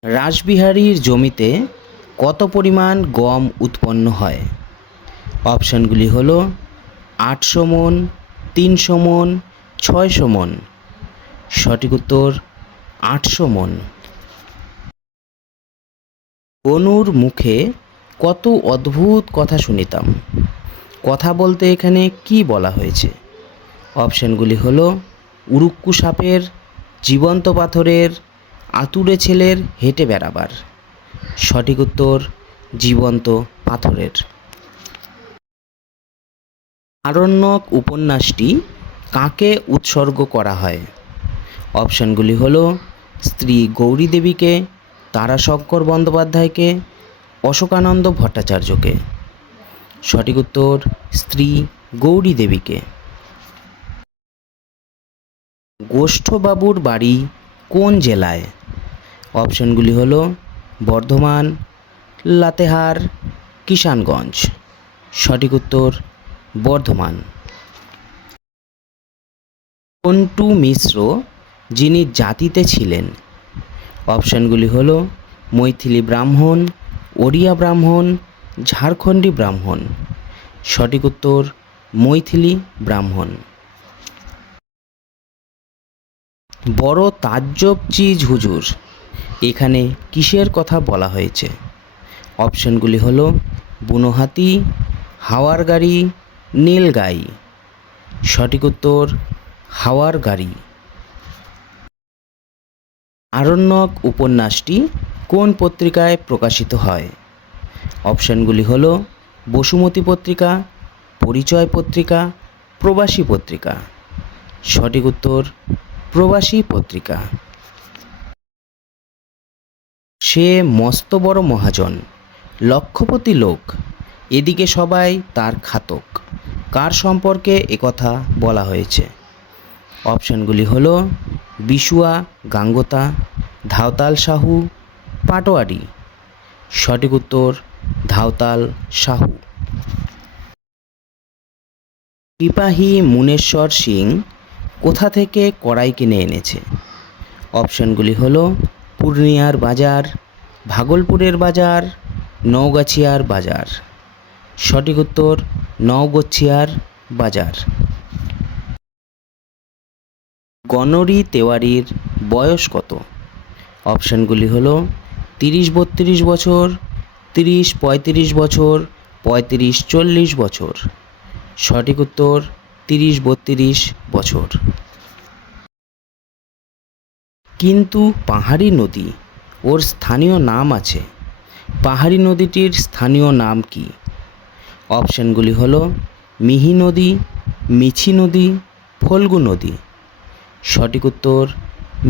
রাসবিহারীর জমিতে কত পরিমাণ গম উৎপন্ন হয়? অপশানগুলি হলো 800 মণ, 300 মণ, 600 মণ। সঠিক উত্তর, 800 মণ। গনুর মুখে কত অদ্ভুত কথা শুনিতাম। কথা বলতে এখানে কি বলা হয়েছে? অপশানগুলি হলো উড়ুক্কু সাপের, জীবন্ত পাথরের, আতুরে ছেলের হেঁটে বেড়াবার। সঠিক উত্তর, জীবন্ত পাথরের। আরণ্যক উপন্যাসটি কাকে উৎসর্গ করা হয়? অপশানগুলি হলো স্ত্রী গৌরী দেবীকে, তারাশঙ্কর বন্দ্যোপাধ্যায়কে, অশোকানন্দ ভট্টাচার্যকে। সঠিক উত্তর, স্ত্রী গৌরী দেবীকে। গোষ্ঠবাবুর বাড়ি কোন জেলায়? অপশনগুলি হলো বর্ধমান, লাতেহার, কিষানগঞ্জ। সঠিক উত্তর বর্ধমান। মন্টু মিশ্র যিনি জাতিতে ছিলেন? অপশনগুলি হলো মৈথিলি ব্রাহ্মণ, ওড়িয়া ব্রাহ্মণ, ঝাড়খণ্ডী ব্রাহ্মণ। সঠিক উত্তর মৈথিলি ব্রাহ্মণ। বড় তাজ্জব চিজ হুজুর এখানে কিসের কথা বলা হয়েছে? অপশনগুলি হলো বুনো হাতি, হাওয়ার গাড়ি, নীলগাই। সঠিক উত্তর হাওয়ার গাড়ি। আরণ্যক উপন্যাসটি কোন পত্রিকায় প্রকাশিত হয়? অপশনগুলি হলো বসুমতী পত্রিকা, পরিচয় পত্রিকা, প্রবাসী পত্রিকা। সঠিক উত্তর প্রবাসী পত্রিকা। সে মস্ত বড় মহাজন, লক্ষপতি লোক, এদিকে সবাই তার খাতক, কার সম্পর্কে একথা বলা হয়েছে? অপশনগুলি হলো বিশুয়া গাঙ্গতা, ধাওতাল সাহু, পাটোয়ারি। সঠিক উত্তর ধাওতাল সাহু। সিপাহী মুনেশ্বর সিং কোথা থেকে কড়াই কিনে এনেছে? অপশনগুলি হলো পূর্ণিয়ার বাজার, ভাগলপুরের বাজার, নওগাছিয়ার বাজার। সঠিক উত্তর নওগছিয়ার বাজার। গণরি তেওয়ারির বয়স কত? অপশনগুলি হলো 30-32 বছর, 30-35 বছর, 35-40 বছর। সঠিক উত্তর 30-32 বছর। কিন্তু পাহাড়ি নদী ওর স্থানীয় নাম আছে, পাহাড়ি নদীটির স্থানীয় নাম কি? অপশনগুলি হলো মিহি নদী, মিছি নদী, ফল্গু নদী। সঠিক উত্তর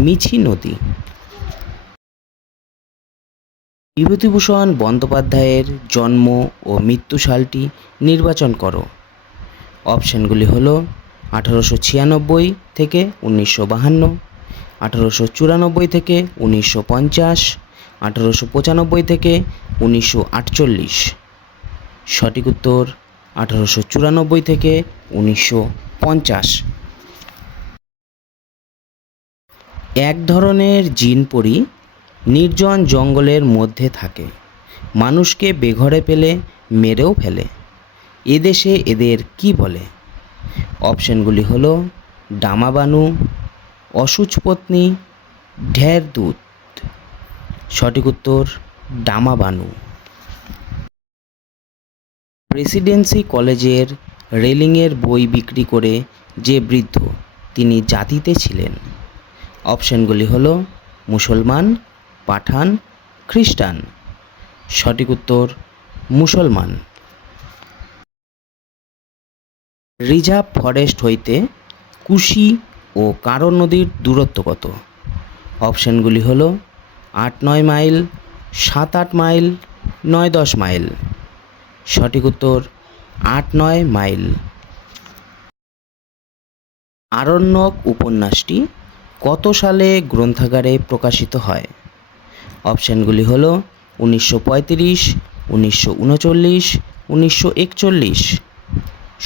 মিছি নদী। বিভূতিভূষণ বন্দ্যোপাধ্যায়ের জন্ম ও মৃত্যু সালটি নির্বাচন করো। অপশনগুলি হলো 1896 থেকে 1952, 1894 থেকে 1950, 1895 থেকে 1948। সঠিক উত্তর 1894 থেকে 1950। এক ধরনের জিনপরি নির্জন জঙ্গলের মধ্যে থাকে, মানুষকে বেঘরে পেলে মেরেও ফেলে, এদেশে এদের কি বলে? অপশনগুলি হলো ডামাবানু, অসুচপত্নী, ঢের দুধ। সঠিক উত্তর ডামাবানু। প্রেসিডেন্সি কলেজের রেলিংয়ের বই বিক্রি করে যে বৃদ্ধ, তিনি জাতিতে ছিলেন? অপশনগুলি হলো মুসলমান, পাঠান, খ্রিস্টান। সঠিক উত্তর মুসলমান। রিজার্ভ ফরেস্ট হইতে কুশি ও কারো নদীর দূরত্ব কত? অপশনগুলি হলো 8-9 মাইল, 7-8 মাইল, 9-10 মাইল। সঠিক উত্তর 8-9 মাইল। আরণ্যক উপন্যাসটি কত সালে গ্রন্থাগারে প্রকাশিত হয়? অপশনগুলি হলো 1935, 1939, 1941।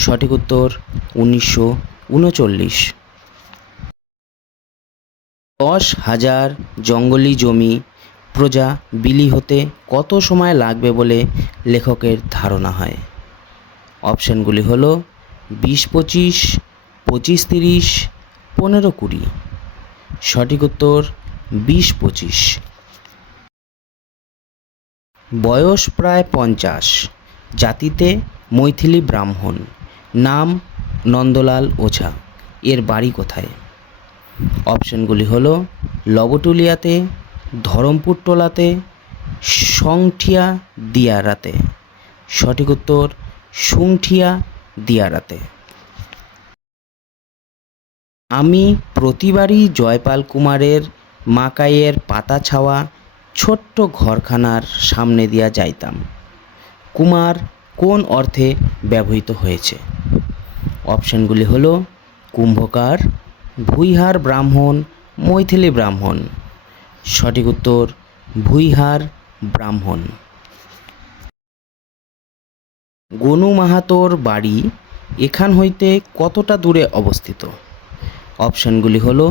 সঠিক উত্তর 1939। 10,000 জঙ্গলি জমি প্রজা বিলি হতে কত সময় লাগবে বলে লেখকের ধারণা হয়? অপশনগুলি হলো 20-25, 25-30, 15-20। সঠিক উত্তর 20-25। বয়স প্রায় 50, জাতিতে মৈথিলি ব্রাহ্মণ, নাম নন্দলাল ওঝা, এর বাড়ি কোথায়? অপশনগুলি হলো লবটুলিয়াতে, ধরমপুর টোলাতে, সংঠিয়া দিয়ারাতে। সঠিক উত্তর সংঠিয়া দিয়ারাতে। আমি প্রতিবারই জয়পাল কুমারের মাকাইয়ের পাতা ছাওয়া ছোট্ট ঘরখানার সামনে দিয়া যাইতাম, কুমার কোন অর্থে ব্যবহৃত হয়েছে? অপশনগুলি হলো কুম্ভকার, ভুইহার ব্রাহ্মণ, মৈথিলী ব্রাহ্মণ। সঠিক উত্তর ভুইহার ব্রাহ্মণ। গনু মাহাতোর বাড়ি এখান হইতে কতটা দূরে অবস্থিত? অপশানগুলি হলো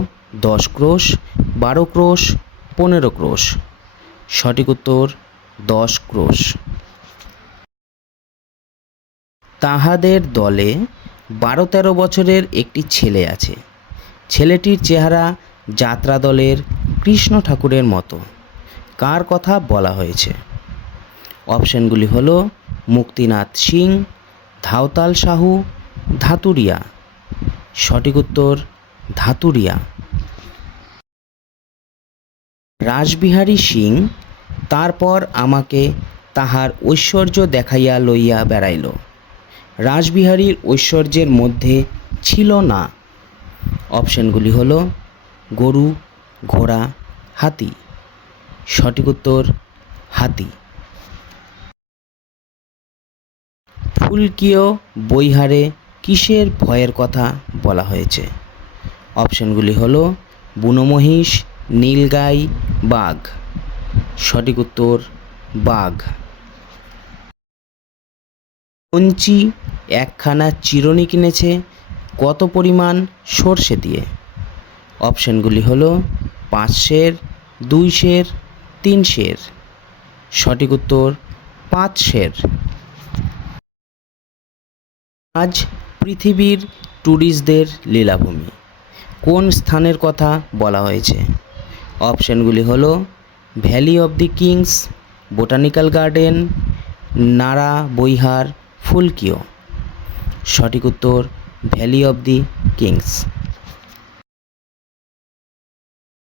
10 ক্রোশ, 12 ক্রোশ, 15 ক্রোশ। সঠিক উত্তর 10 ক্রোশ। তাহাদের দলে 12-13 বছরের একটি ছেলে আছে। ছেলেটির চেহারা যাত্রা দলের কৃষ্ণ ঠাকুরের মতো। কার কথা বলা হয়েছে? অপশানগুলি হলো মুক্তিনাথ সিং, ধাওতাল সাহু, ধাতুরিয়া। সঠিক উত্তর ধাতুরিয়া। রাসবিহারী সিং তারপর আমাকে তাহার ঐশ্বর্য দেখাইয়া লইয়া বেড়াইল। রাসবিহারীর ঐশ্বর্যের মধ্যে ছিল না। অপশানগুলি হলো গরু, ঘোড়া, হাতি। সঠিক উত্তর হাতি। ফুলকিয় বৈহারে কিসের ভয়ের কথা বলা হয়েছে? অপশানগুলি হলো বুনো মহিষ, নীলগাই, বাঘ। সঠিক উত্তর বাঘ। কঞ্চি একখানা চিরুনি কিনেছে কত পরিমাণ সর্ষে দিয়ে? অপশানগুলি হলো 5 সের, 2 সের, 3 সের। সঠিক উত্তর 5 সের। আজ পৃথিবীর ট্যুরিস্টদের লীলাভূমি কোন স্থানের কথা বলা হয়েছে? অপশানগুলি হলো Valley of the Kings, botanical garden, নারা বৈহার, ফুলকিয়। সঠিক উত্তর ভ্যালি অব দি কিংস।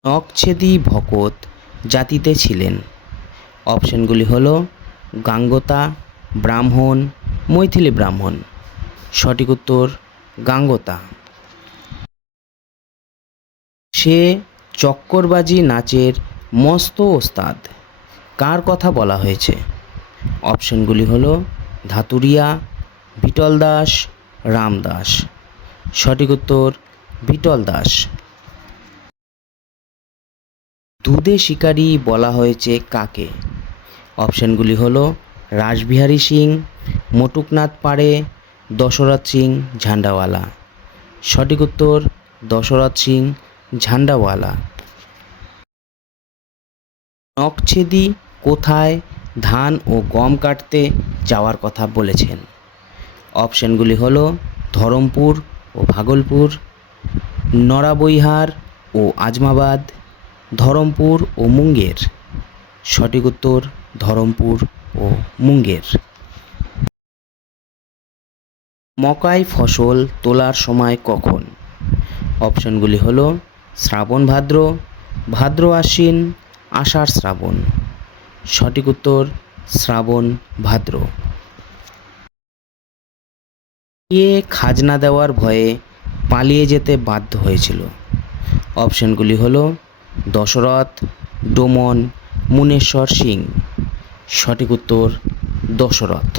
নখছেদি ভকত জাতিতে ছিলেন। অপশানগুলি হলো গাঙ্গোতা, ব্রাহ্মণ, মৈথিলী ব্রাহ্মণ। সঠিক উত্তর গাঙ্গোতা। সে চক্করবাজি নাচের মস্ত ওস্তাদ। কার কথা বলা হয়েছে? অপশানগুলি হলো ধাতুরিয়া, বিটল দাস, রামদাস। সঠিক উত্তর বিটল দাস। দুধে শিকারী বলা হয়েছে কাকে? অপশানগুলি হলো রাসবিহারী সিং, মটুকনাথ পাড়ে, দশরথ সিং ঝান্ডাওয়ালা। সঠিক উত্তর দশরথ সিং ঝান্ডাওয়ালা। নখছেদি কোথায় ধান ও গম কাটতে যাওয়ার কথা বলেছেন? অপশানগুলি হলো ধরমপুর ও ভাগলপুর, নরাবৈহার ও আজমাবাদ, ধরমপুর ও মুঙ্গের। সঠিক উত্তর ধরমপুর ও মুঙ্গের। মকাই ফসল তোলার সময় কখন? অপশানগুলি হলো শ্রাবণ ভাদ্র, ভাদ্র আশ্বিন, আষাঢ় শ্রাবণ। সঠিক উত্তর শ্রাবণ ভাদ্র। কে খাজনা দেওয়ার ভয়ে পালিয়ে যেতে বাধ্য হয়েছিল? অপশানগুলি হলো দশরথ, ডোমন, মুনেশ্বর সিং। সঠিক উত্তর দশরথ।